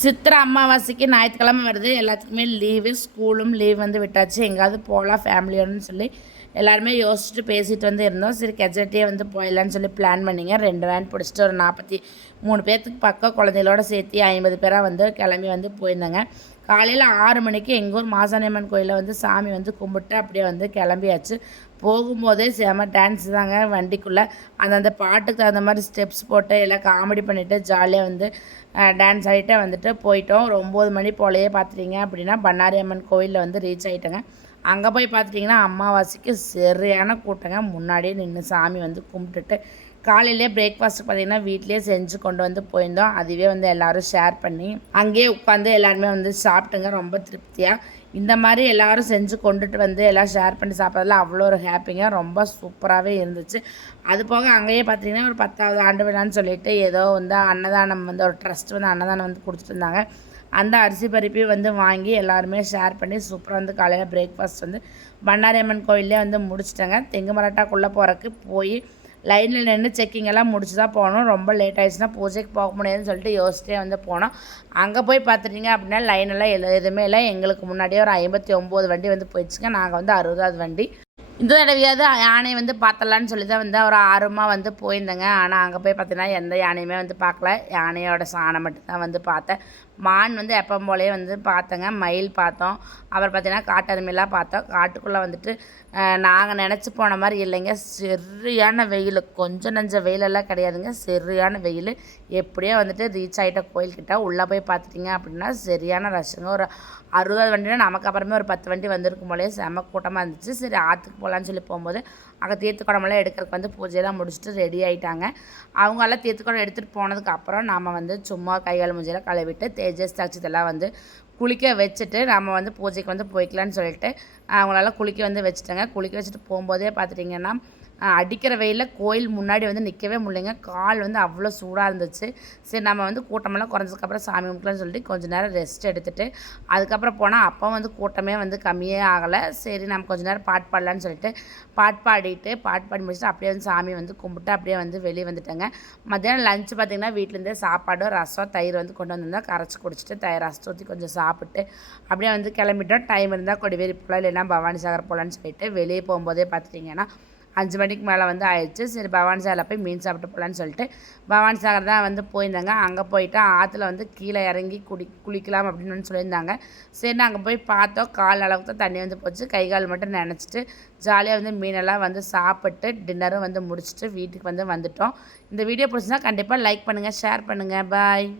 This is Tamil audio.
சித்திரை அமாவாசைக்கு ஞாயிற்றுக்கிழமை வருது. எல்லாத்துக்குமே லீவு, ஸ்கூலும் லீவ் வந்து விட்டாச்சு. எங்கேயாவது போகலாம் ஃபேமிலியோடன்னு சொல்லி எல்லாருமே யோசிச்சுட்டு பேசிட்டு வந்து இருந்தோம். சரி கெஜெட்டே வந்து போயிடலான்னு சொல்லி பிளான் பண்ணிங்க. 2 வேன் பிடிச்சிட்டு ஒரு 43 பேர்த்துக்கு பக்கம் குழந்தைகளோட சேர்த்து 50 பேராக வந்து கிளம்பி வந்து போயிருந்தாங்க. காலையில் 6 மணிக்கு எங்கள் ஊர் மாசாணியம்மன் கோயிலில் வந்து சாமி வந்து கும்பிட்டு அப்படியே வந்து கிளம்பியாச்சு. போகும்போதே செம டான்ஸ் தாங்க வண்டிக்குள்ளே. அந்தந்த பாட்டுக்கு தகுந்த மாதிரி ஸ்டெப்ஸ் போட்டு எல்லாம் காமெடி பண்ணிவிட்டு ஜாலியாக வந்து டான்ஸ் ஆகிட்டே வந்துட்டு போயிட்டோம். ஒரு 9 மணி போலையே பார்த்துட்டிங்க அப்படின்னா பண்ணாரி அம்மன் கோயிலில் வந்து ரீச் ஆகிட்டேங்க. அங்கே போய் பார்த்துட்டிங்கன்னா அமாவாசைக்கு சரியான கூட்டங்க. முன்னாடியே நின்று சாமி வந்து கும்பிட்டுட்டு காலையிலே பிரேக்ஃபாஸ்ட்டு பார்த்திங்கன்னா வீட்லேயே செஞ்சு கொண்டு வந்து போயிருந்தோம். அதுவே வந்து எல்லோரும் ஷேர் பண்ணி அங்கேயே உட்காந்து எல்லாருமே வந்து சாப்பிட்டுங்க ரொம்ப திருப்தியாக. இந்த மாதிரி எல்லோரும் செஞ்சு கொண்டுட்டு வந்து எல்லாம் ஷேர் பண்ணி சாப்பிட்றதுல அவ்வளோ ஒரு ஹாப்பிங்க. ரொம்ப சூப்பராகவே இருந்துச்சு. அது போக அங்கேயே பார்த்திங்கன்னா ஒரு 10வது ஆண்டு விழான்னு சொல்லிட்டு ஏதோ வந்து அன்னதானம் வந்து ஒரு ட்ரஸ்ட் வந்து அன்னதானம் வந்து கொடுத்துட்டு இருந்தாங்க. அந்த அரிசி பருப்பையும் வந்து வாங்கி எல்லாருமே ஷேர் பண்ணி சூப்பராக வந்து காலையில் பிரேக்ஃபாஸ்ட் வந்து பண்ணாரி அம்மன் கோயிலே வந்து முடிச்சிட்டாங்க. தெங்கு மராட்டாக்குள்ளே போகிறக்கு போய் லைனில் நின்று செக்கிங் எல்லாம் முடிச்சு தான் போகணும். ரொம்ப லேட் ஆகிடுச்சுன்னா பூஜைக்கு போக முடியாதுன்னு சொல்லிட்டு யோசிச்சிட்டே வந்து போனோம். அங்கே போய் பார்த்துட்டிங்க அப்படின்னா லைனெல்லாம் எதுவுமே இல்லை. எங்களுக்கு முன்னாடியே ஒரு 59 வண்டி வந்து போயிடுச்சுங்க. நாங்கள் வந்து 60வது வண்டி. இந்த தடவையாவது யானை வந்து பார்த்தலான்னு சொல்லி தான் வந்து ஒரு ஆர்வமாக வந்து போயிருந்தேங்க. ஆனால் அங்கே போய் பார்த்தீங்கன்னா எந்த யானையுமே வந்து பார்க்கல. யானையோட சாணம் மட்டும்தான் வந்து பார்த்தேன். மான் வந்து எப்போ போலேயே வந்து பார்த்தேங்க. மயில் பார்த்தோம். அப்புறம் பார்த்தீங்கன்னா காட்டெருமையெல்லாம் பார்த்தோம். காட்டுக்குள்ளே வந்துட்டு நாங்கள் நினச்சி போன மாதிரி இல்லைங்க. சரியான வெயில், கொஞ்சம் நஞ்ச வெயிலெல்லாம் கிடையாதுங்க. சரியான வெயில். எப்படியோ வந்துட்டு ரீச் ஆகிட்ட கோயில்கிட்ட. உள்ளே போய் பார்த்துட்டிங்க அப்படின்னா சரியான ரஷ்ஷுங்க. ஒரு 60 வண்டினா நமக்கு அப்புறமே ஒரு 10 வண்டி வந்திருக்கும் போலே செம கூட்டமாக இருந்துச்சு. சரி ஆற்றுக்கு போகலான்னு சொல்லி போகும்போது அங்கே தீர்த்துக்குடமெல்லாம் எடுக்கிறதுக்கு வந்து பூஜையெல்லாம் முடிச்சுட்டு ரெடி ஆகிட்டாங்க. அவங்கெல்லாம் தீர்த்துக்குடம் எடுத்துகிட்டு போனதுக்கப்புறம் நாம் வந்து சும்மா கைகால் மூஞ்சியெல்லாம் கழுவிட்டு தேஜஸ் தக்ஷிதெல்லாம் வந்து குளிக்க வச்சுட்டு நம்ம வந்து பூஜைக்கு வந்து போய்க்கலான்னு சொல்லிட்டு அவங்களெல்லாம் குளிக்க வந்து வச்சுட்டேங்க. குளிக்க வச்சுட்டு போகும்போதே பார்த்துட்டிங்கன்னா அடிக்கிற வெயிலில் கோயில் முன்னாடி வந்து நிற்கவே முடியலைங்க. கால் வந்து அவ்வளோ சூடாக இருந்துச்சு. சரி நம்ம வந்து கூட்டமெல்லாம் குறைஞ்சதுக்கப்புறம் சாமி கும்பிட்லான்னு சொல்லிட்டு கொஞ்சம் நேரம் ரெஸ்ட் எடுத்துகிட்டு அதுக்கப்புறம் போனால் அப்போ வந்து கூட்டமே வந்து கம்மியே ஆகலை. சரி நம்ம கொஞ்சம் நேரம் பாட்டு பாடலான்னு சொல்லிட்டு பாட்டு பாடி முடிச்சுட்டு அப்படியே வந்து சாமி வந்து கும்பிட்டு அப்படியே வந்து வெளியே வந்துட்டேங்க. மத்தியானம் லஞ்சு பார்த்திங்கன்னா வீட்டிலேருந்தே சாப்பாடு ரசம் தயிர் வந்து கொண்டு வந்திருந்தோம். கரைச்சி குடிச்சிட்டு தயிர் ரசத்தை ஊற்றி கொஞ்சம் சாப்பிட்டு அப்படியே வந்து கிளம்பிட்டோம். டைம் இருந்தால் கொடிவேரி போகலாம், இல்லைன்னா பவானி சாகர் போகலான்னு சொல்லிட்டு வெளியே போகும்போதே பார்த்துட்டிங்கன்னா 5 மணிக்கு மேலே வந்து ஆயிடுச்சு. சரி பவானி சாகரில் போய் மீன் சாப்பிட்டு போகலான்னு சொல்லிட்டு பவானி சாகர் தான் வந்து போயிருந்தாங்க. அங்கே போயிட்டு ஆற்றுல வந்து கீழே இறங்கி குளிக்கலாம் அப்படின்னு சொல்லியிருந்தாங்க. சரி நாங்கள் போய் பார்த்தோம். கால் அளவுக்கு தான் தண்ணி வந்து போச்சு. கை கால் மட்டும் நினச்சிட்டு ஜாலியாக வந்து மீனெல்லாம் வந்து சாப்பிட்டு டின்னரும் வந்து முடிச்சுட்டு வீட்டுக்கு வந்து வந்துட்டோம். இந்த வீடியோ பிடிச்சிருந்தா கண்டிப்பாக லைக் பண்ணுங்கள், ஷேர் பண்ணுங்கள். பாய்.